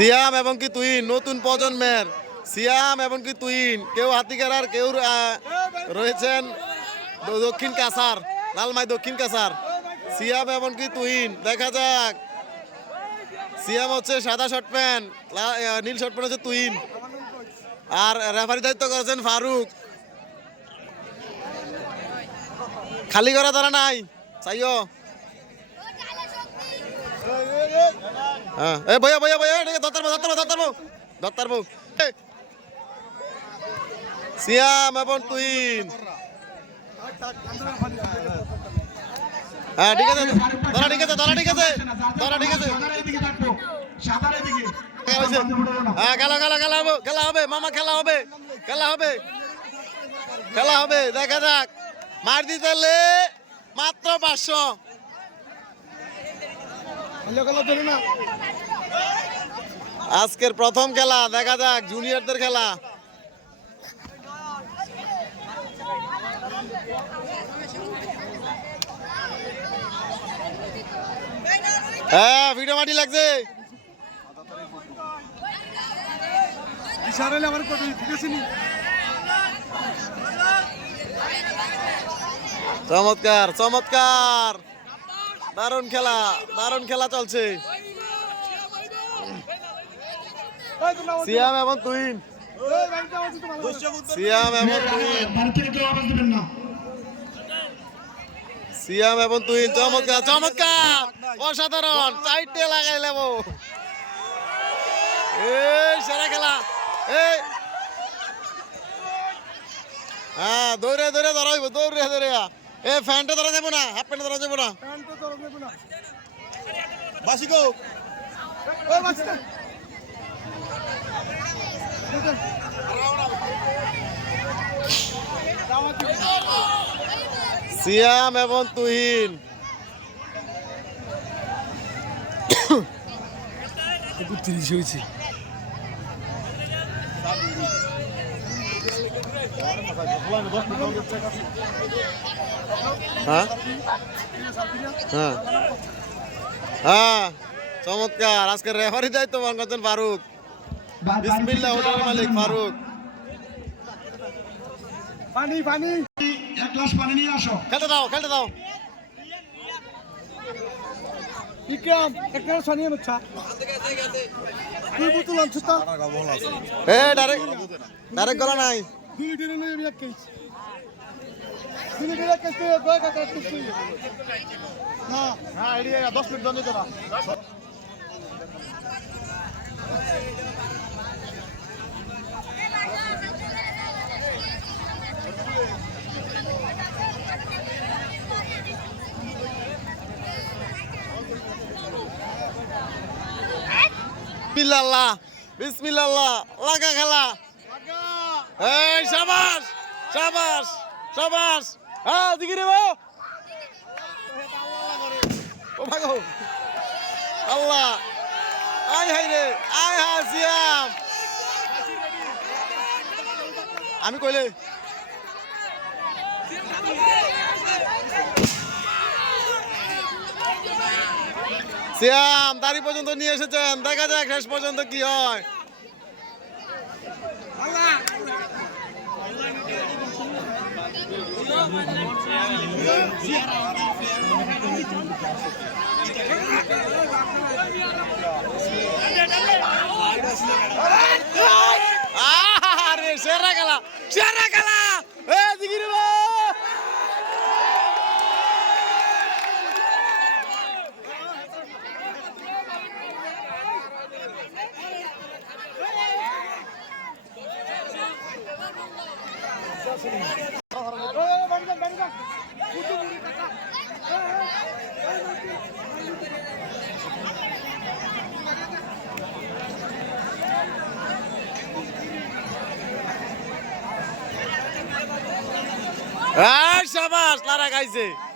সিয়াম এবং কি তুইন নতুন প্রজন্মের। সিয়াম এবং কি তুইন কেউ হাতিকারার কেউ রয়েছেন দক্ষিণ কাসার লালমাই দক্ষিণ কাসার সিয়াম এবং কি তুইন দেখা যাক। সিয়াম হচ্ছে সাদা শর্ট প্যান্ট নীল শর্ট প্যান্ট হচ্ছে তুইন আর রেফারি দায়িত্ব করেছেন ফারুক। খালি করা ধরা নাই, চাইও। হ্যাঁ এ বয়া বয়া বয়া দত্তার বউ দত্তার বউ দত্তার বউ সিয়াম এবং তুইন হ্যাঁ ঠিক আছে। ধরা ঠিক আছে ধরা ঠিক আছে। ধরা ঠিক আছে। হ্যাঁ খেলা খেলা খেলা হবে খেলা হবে, মামা, খেলা হবে খেলা হবে। খেলা হবে, দেখা যাক। মার দিতে মাত্র পাঁচশো। আজকের প্রথম খেলা দেখা যাক জুনিয়রদের খেলা। হ্যাঁ ভিডিও মাটি লাগছে। চমৎকার চমৎকার। দারুণ খেলা দারুণ খেলা চলছে। সিয়াম এবং তুইন সিয়াম এবং তুইন সিয়াম এবং তুইন চমৎকার চমৎকার। অসাধারণ চারটে লাগাই লেব এই সেরা খেলা। এই। হ্যাঁ দৌড়ে দৌড়ে ধরা হইব দৌড়ে দৌড়ে। এ ফ্যানটা ধরা যাব না হাফ প্যান্ট ধরা যাব না। বাসি গো সিয়াম এবং তুহিন। তিরিশ হয়েছে। হ্যাঁ? হ্যাঁ। হ্যাঁ চমৎকার। আজকে রেফারি দায়িত্ব করছেন ফারুক। বিসমিল্লাহ হোটেলের মালিক ফারুক। পানি পানি। এক গ্লাস পানি নিয়ে আসো। খেলতে দাও খেলতে দাও। ইকরাম একটা সানিয়ে বাচ্চা তুই বুতুল আনছিস তা এ ডাইরেক্ট ডাইরেক্ট গলা নাই। দুই দিন নিয়ে বিয়াক কেস দুই দিন বিয়াক গয় কাটা তুই না। হ্যাঁ এডি 10 মিনিট দন্ড দিবা বিসমিল্লাহ বিসমিল্লাহ লাগা খেলা। এই হ্যাঁ দিকে রে ভাই। ও ভাই আল্লাহ। আয় হাই রে, আয় হা সিয়াম। আমি কইলে, সিয়াম, দাড়ি পর্যন্ত নিয়ে এসেছেন, দেখা যাক শেষ পর্যন্ত কি হয় আরে সেরা খেলা সেরা খেলা এ দিকে রে ভাই। বাড়ি যান Lara যান